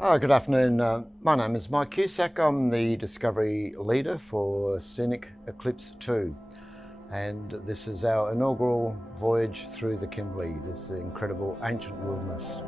Good afternoon. My name is Mike Cusack. I'm the Discovery Leader for Scenic Eclipse 2, and this is our inaugural voyage through the Kimberley, this incredible ancient wilderness.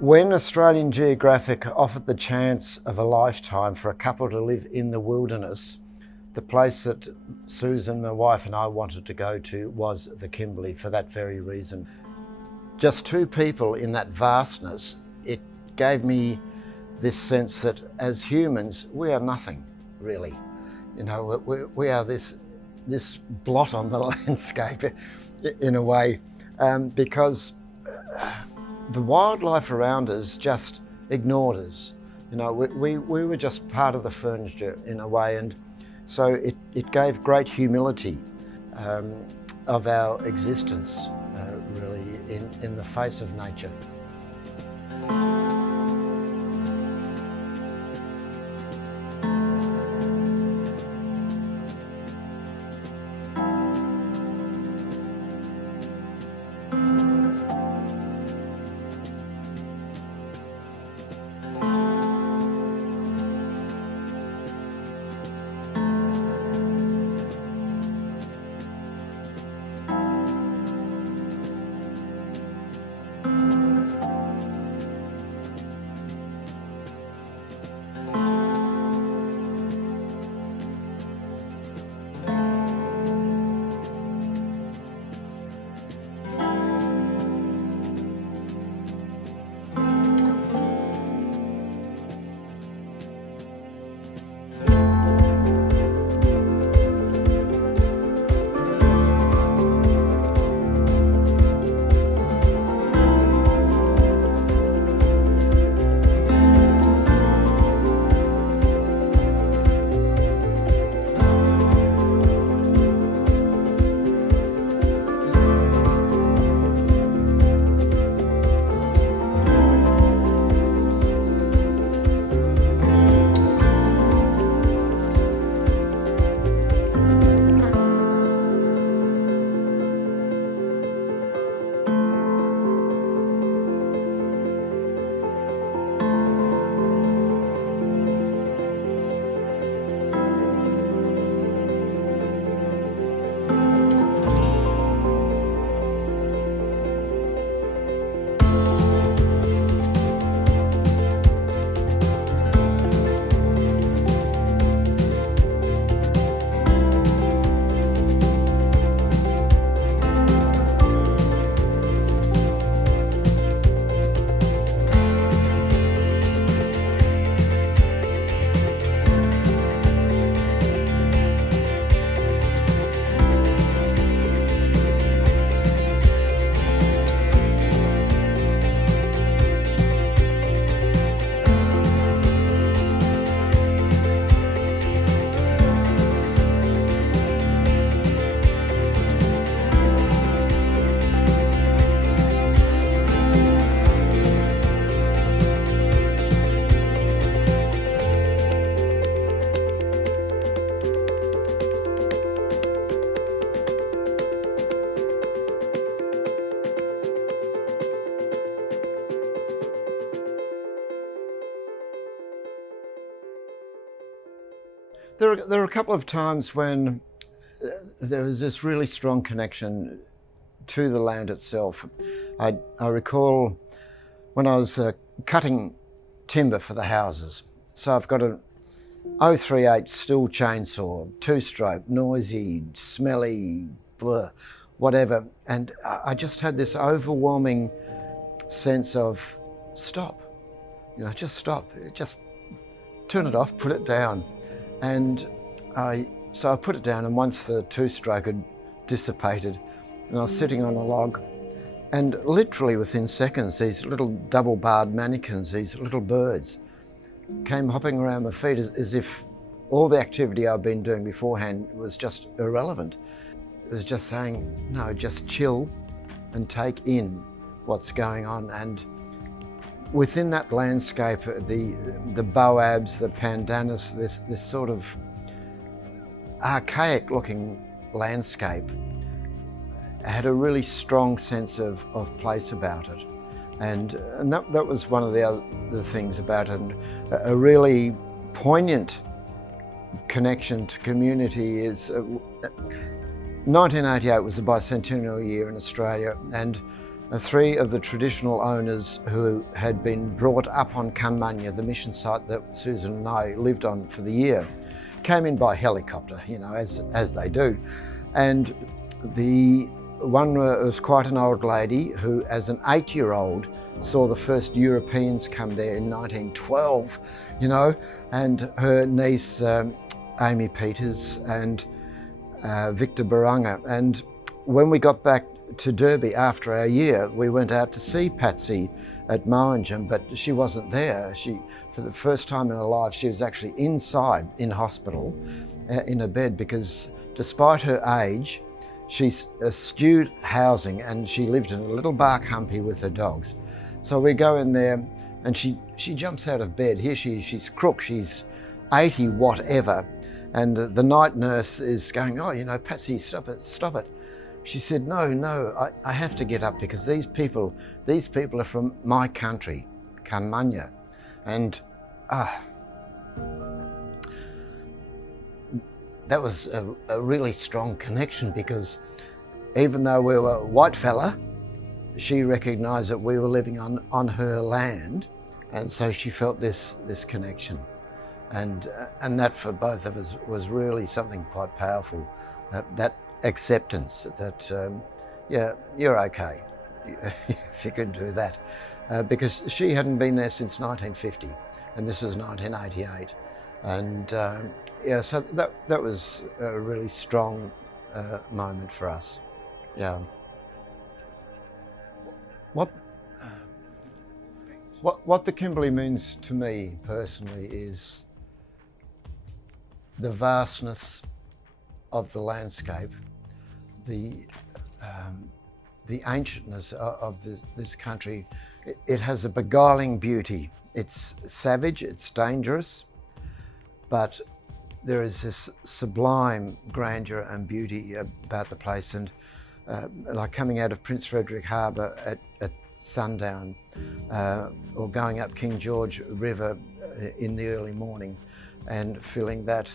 When Australian Geographic offered the chance of a lifetime for a couple to live in the wilderness, the place that Susan, my wife, and I wanted to go to was the Kimberley for that very reason. Just two people in that vastness, it gave me this sense that as humans, we are nothing, really. You know, we are this blot on the landscape in a way, because the wildlife around us just ignored us. You know, we were just part of the furniture in a way, and so it gave great humility of our existence, really, in the face of nature. There are a couple of times when there was this really strong connection to the land itself. I recall when I was cutting timber for the houses. So I've got a 038 steel chainsaw, two-stroke, noisy, smelly, blah, whatever. And I just had this overwhelming sense of stop. Just stop. Just turn it off, put it down. And so I put it down, and once the two-stroke had dissipated, and I was sitting on a log, and literally within seconds, these little double-barred mannequins, these little birds, came hopping around my feet as if all the activity I'd been doing beforehand was just irrelevant. It was just saying, no, just chill and take in what's going on. And within that landscape, the boabs, the pandanus, this sort of archaic looking landscape had a really strong sense of place about it. And that was one of the other things about it. And a really poignant connection to community is 1988 was the bicentennial year in Australia, and three of the traditional owners who had been brought up on Kanmanya, the mission site that Susan and I lived on for the year, came in by helicopter, as they do. And the one was quite an old lady who, as an 8-year-old, saw the first Europeans come there in 1912, and her niece, Amy Peters, and Victor Barunga. And when we got back to Derby after our year, we went out to see Patsy at Mowanjum, but she wasn't there. For the first time in her life, she was actually inside in hospital in a bed, because despite her age, she's eschewed housing, and she lived in a little bark humpy with her dogs. So we go in there, and she jumps out of bed. Here she is, she's crook, she's 80 whatever, and the night nurse is going, oh, Patsy, stop it. She said, no, I have to get up, because these people are from my country, Kanmanya. And that was a really strong connection, because even though we were a white fella, she recognised that we were living on her land, and so she felt this connection. And that for both of us was really something quite powerful, that acceptance that, you're okay if you can do that. Because she hadn't been there since 1950, and this was 1988. And so that was a really strong moment for us. Yeah. What the Kimberley means to me personally is the vastness of the landscape, the ancientness of this country. It has a beguiling beauty. It's savage, it's dangerous, but there is this sublime grandeur and beauty about the place. And like coming out of Prince Frederick Harbour at sundown, or going up King George River in the early morning, and feeling that,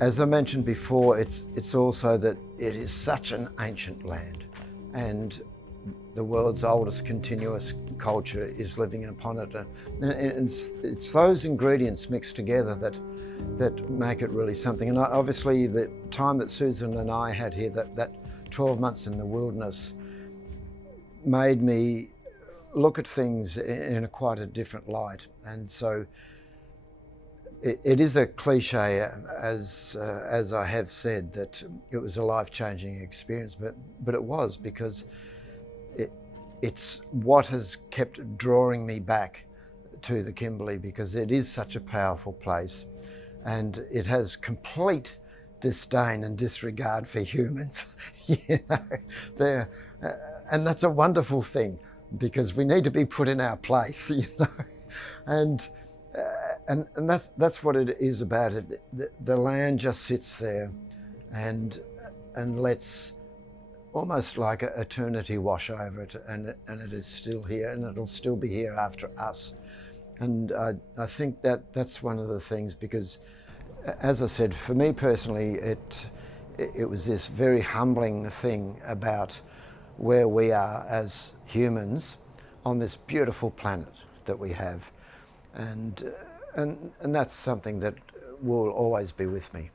as I mentioned before, it's also that it is such an ancient land, and the world's oldest continuous culture is living upon it. And it's those ingredients mixed together that make it really something. And obviously the time that Susan and I had here, that 12 months in the wilderness, made me look at things in quite a different light. And so it is a cliche, as I have said, that it was a life-changing experience, but it was, because it's what has kept drawing me back to the Kimberley, because it is such a powerful place, and it has complete disdain and disregard for humans. And that's a wonderful thing, because we need to be put in our place, and that's what it is about it. The land just sits there and lets almost like an eternity wash over it, and it is still here, and it'll still be here after us. And I think that's one of the things, because As I said, for me personally, it was this very humbling thing about where we are as humans on this beautiful planet that we have, and that's something that will always be with me.